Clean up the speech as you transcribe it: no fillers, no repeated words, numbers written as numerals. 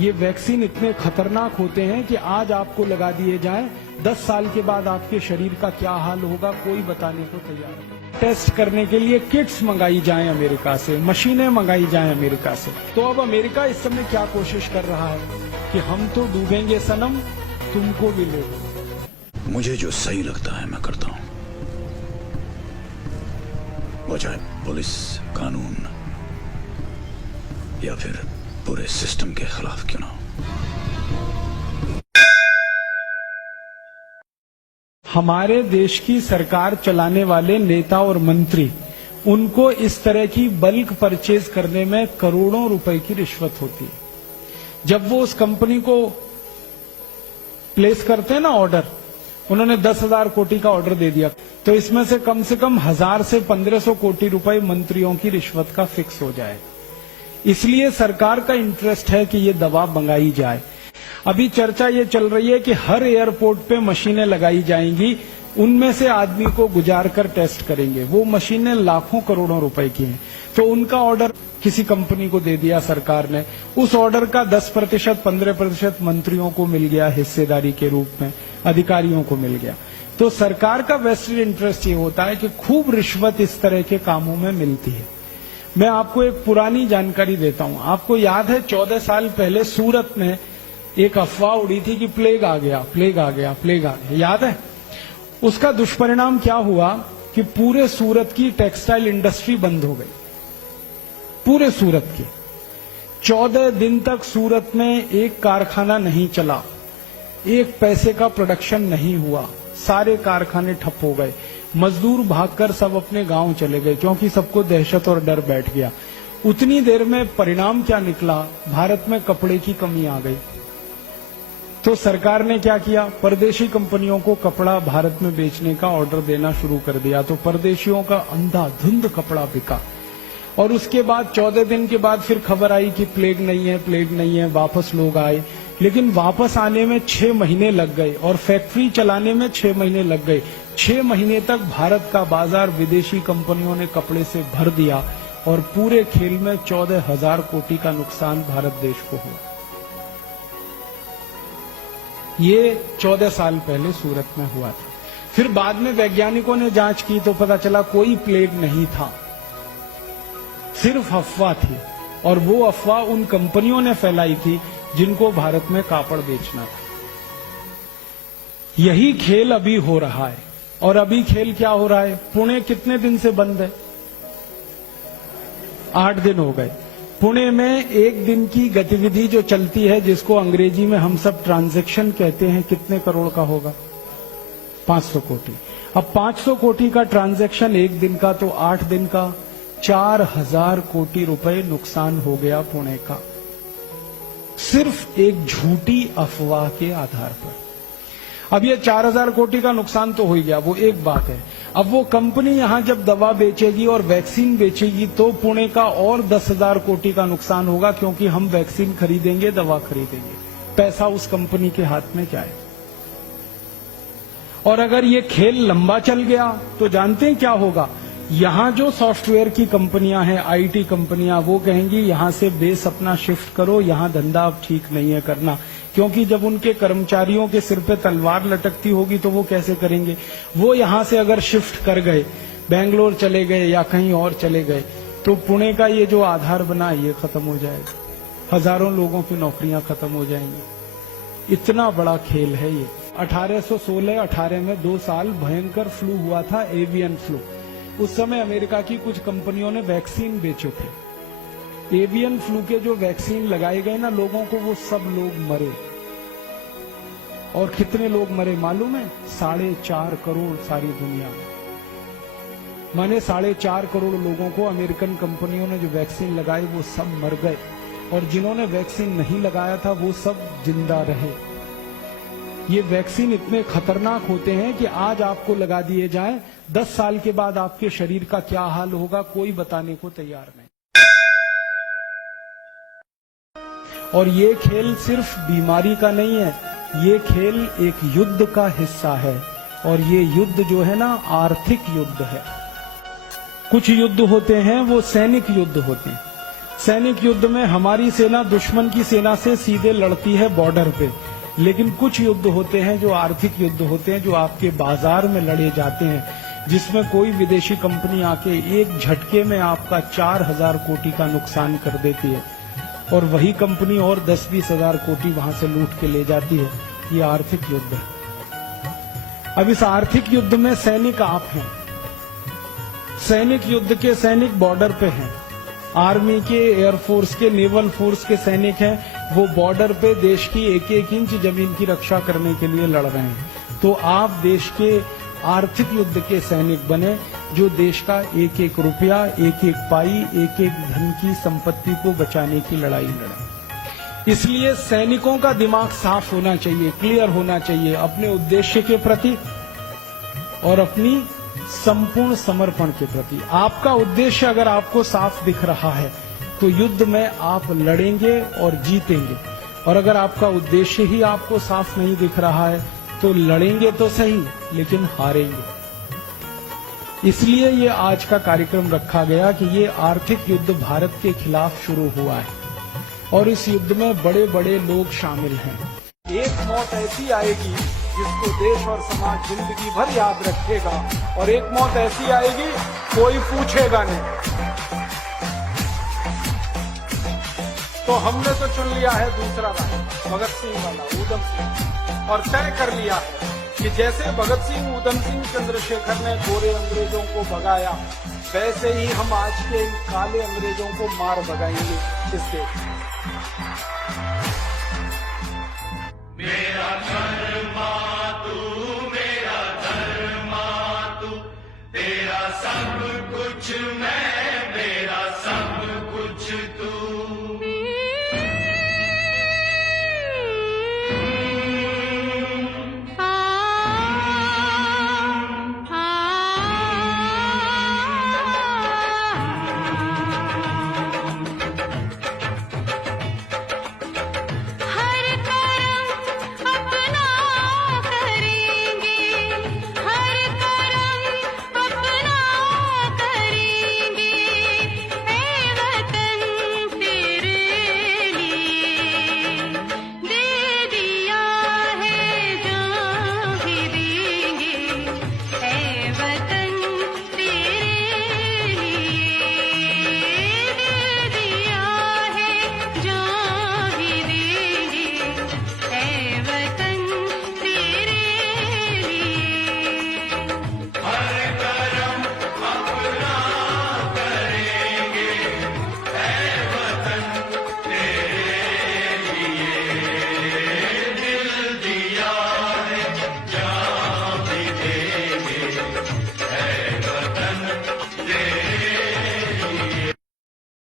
ये वैक्सीन इतने खतरनाक होते हैं कि आज आपको लगा दिए जाएं, 10 साल के बाद आपके शरीर का क्या हाल होगा कोई बताने को तैयार नहीं। टेस्ट करने के लिए किट्स मंगाई जाएं अमेरिका से, मशीनें मंगाई जाएं अमेरिका से। तो अब अमेरिका इस समय क्या कोशिश कर रहा है कि हम तो डूबेंगे सनम, तुमको भी ले लो। मुझे जो सही लगता है मैं करता हूं, वो चाहे पुलिस, कानून या फिर पूरे सिस्टम के खिलाफ क्यों ना हो। हमारे देश की सरकार चलाने वाले नेता और मंत्री, उनको इस तरह की बल्क परचेज करने में करोड़ों रुपए की रिश्वत होती है। जब वो उस कंपनी को प्लेस करते हैं ना ऑर्डर, उन्होंने 10,000 कोटी का ऑर्डर दे दिया, तो इसमें से कम 1000 से 1500 कोटी रुपए मंत्रियों की रिश्वत का फिक्स हो जाए। इसलिए सरकार का इंटरेस्ट है कि ये दवा मंगाई जाए। अभी चर्चा ये चल रही है कि हर एयरपोर्ट पे मशीनें लगाई जाएंगी, उनमें से आदमी को गुजार कर टेस्ट करेंगे। वो मशीनें लाखों करोड़ों रुपए की हैं। तो उनका ऑर्डर किसी कंपनी को दे दिया सरकार ने, उस ऑर्डर का 10%, 15% मंत्रियों को मिल गया हिस्सेदारी के रूप में, अधिकारियों को मिल गया। तो सरकार का वेस्टेड इंटरेस्ट ये होता है कि खूब रिश्वत इस तरह के कामों में मिलती है। मैं आपको एक पुरानी जानकारी देता हूं। आपको याद है 14 साल पहले सूरत में एक अफवाह उड़ी थी कि प्लेग आ गया, प्लेग आ गया, प्लेग आ गया, याद है? उसका दुष्परिणाम क्या हुआ कि पूरे सूरत की टेक्सटाइल इंडस्ट्री बंद हो गई, पूरे सूरत की। 14 दिन तक सूरत में एक कारखाना नहीं चला, एक पैसे का प्रोडक्शन नहीं हुआ, सारे कारखाने ठप हो गए। मजदूर भागकर सब अपने गांव चले गए क्योंकि सबको दहशत और डर बैठ गया। उतनी देर में परिणाम क्या निकला? भारत में कपड़े की कमी आ गई। तो सरकार ने क्या किया? परदेशी कंपनियों को कपड़ा भारत में बेचने का ऑर्डर देना शुरू कर दिया। तो परदेशियों का अंधाधुंध कपड़ा बिका। और उसके बाद 14 दिन के बाद फिर खबर आई कि प्लेग नहीं है, प्लेग नहीं है, वापस लोग आए। लेकिन वापस आने में 6 महीने लग गए और फैक्ट्री चलाने में 6 महीने लग गए। 6 महीने तक भारत का बाजार विदेशी कंपनियों ने कपड़े से भर दिया और पूरे खेल में 14,000 कोटी का नुकसान भारत देश को हुआ। ये 14 साल पहले सूरत में हुआ था। फिर बाद में वैज्ञानिकों ने जांच की तो पता चला कोई प्लेग नहीं था, सिर्फ अफवाह थी। और वो अफवाह उन कंपनियों ने फैलाई थी जिनको भारत में कापड़ बेचना था। यही खेल अभी हो रहा है। और अभी खेल क्या हो रहा है? पुणे कितने दिन से बंद है? 8 दिन हो गए। पुणे में एक दिन की गतिविधि जो चलती है, जिसको अंग्रेजी में हम सब ट्रांजैक्शन कहते हैं, कितने करोड़ का होगा? 500 कोटी। अब 500 कोटी का ट्रांजैक्शन एक दिन का, तो 8 दिन का 4000 कोटी रुपए नुकसान हो गया पुणे का, सिर्फ एक झूठी अफवाह के आधार पर। अब ये 4000 कोटी का नुकसान तो हो ही गया, वो एक बात है। अब वो कंपनी यहां जब दवा बेचेगी और वैक्सीन बेचेगी तो पुणे का और 10,000 कोटी का नुकसान होगा, क्योंकि हम वैक्सीन खरीदेंगे, दवा खरीदेंगे, पैसा उस कंपनी के हाथ में जाए। और अगर ये खेल लंबा चल गया तो जानते हैं क्या होगा? यहां जो सॉफ्टवेयर की कंपनियां हैं, आईटी कंपनियां, वो कहेंगी यहां से बेस अपना शिफ्ट करो, यहां धंधा अब ठीक नहीं है करना। क्योंकि जब उनके कर्मचारियों के सिर पे तलवार लटकती होगी तो वो कैसे करेंगे? वो यहां से अगर शिफ्ट कर गए, बेंगलोर चले गए या कहीं और चले गए, तो पुणे का ये जो आधार बना ये खत्म हो जाएगा। हजारों लोगों की नौकरियां खत्म हो जाएंगी। इतना बड़ा खेल है ये। 1816-18 में 2 साल भयंकर फ्लू हुआ था, एवियन फ्लू। उस समय अमेरिका की कुछ कंपनियों ने वैक्सीन बेचे थे। एवियन फ्लू के जो वैक्सीन लगाए गए ना लोगों को, वो सब लोग मरे। और कितने लोग मरे मालूम है? 4.5 करोड़ सारी दुनिया में। माने 4.5 करोड़ लोगों को अमेरिकन कंपनियों ने जो वैक्सीन लगाई वो सब मर गए। और जिन्होंने वैक्सीन नहीं लगाया था वो सब जिंदा रहे। ये वैक्सीन इतने खतरनाक होते हैं कि आज आपको लगा दिए जाएं, 10 साल के बाद आपके शरीर का क्या हाल होगा कोई बताने को तैयार नहीं। और ये खेल सिर्फ बीमारी का नहीं है, ये खेल एक युद्ध का हिस्सा है। और ये युद्ध जो है ना, आर्थिक युद्ध है। कुछ युद्ध होते हैं वो सैनिक युद्ध होते हैं। सैनिक युद्ध में हमारी सेना दुश्मन की सेना से सीधे लड़ती है बॉर्डर पे, लेकिन कुछ युद्ध होते हैं जो आर्थिक युद्ध होते हैं, जो आपके बाजार में लड़े जाते हैं, जिसमें कोई विदेशी कंपनी आके एक झटके में आपका 4,000 कोटि का नुकसान कर देती है और वही कंपनी और 10-20 हजार कोटि वहां से लूट के ले जाती है। ये आर्थिक युद्ध है। अब इस आर्थिक युद्ध में सैनिक आप हैं। सैनिक युद्ध के सैनिक बॉर्डर पे हैं। आर्मी के, एयरफोर्स के, नेवल फोर्स के सैनिक हैं। वो बॉर्डर पे देश की एक एक इंच जमीन की रक्षा करने के लिए लड़ रहे हैं। तो आप देश के आर्थिक युद्ध के सैनिक बने, जो देश का एक एक रुपया, एक एक पाई, एक एक धन की संपत्ति को बचाने की लड़ाई लड़े। इसलिए सैनिकों का दिमाग साफ होना चाहिए, क्लियर होना चाहिए अपने उद्देश्य के प्रति और अपनी संपूर्ण समर्पण के प्रति। आपका उद्देश्य अगर आपको साफ दिख रहा है तो युद्ध में आप लड़ेंगे और जीतेंगे, और अगर आपका उद्देश्य ही आपको साफ नहीं दिख रहा है तो लड़ेंगे तो सही लेकिन हारेंगे। इसलिए ये आज का कार्यक्रम रखा गया कि ये आर्थिक युद्ध भारत के खिलाफ शुरू हुआ है और इस युद्ध में बड़े बड़े लोग शामिल हैं। एक मौत ऐसी आएगी जिसको देश और समाज जिंदगी भर याद रखेगा, और एक मौत ऐसी आएगी कोई पूछेगा नहीं। तो हमने तो चुन लिया है दूसरा रास्ता, भगत सिंह वाला, ऊधम सिंह, और तय कर लिया है कि जैसे भगत सिंह, ऊधम सिंह, चंद्रशेखर ने गोरे अंग्रेजों को भगाया, वैसे ही हम आज के इन काले अंग्रेजों को मार भगाएंगे इस देश में।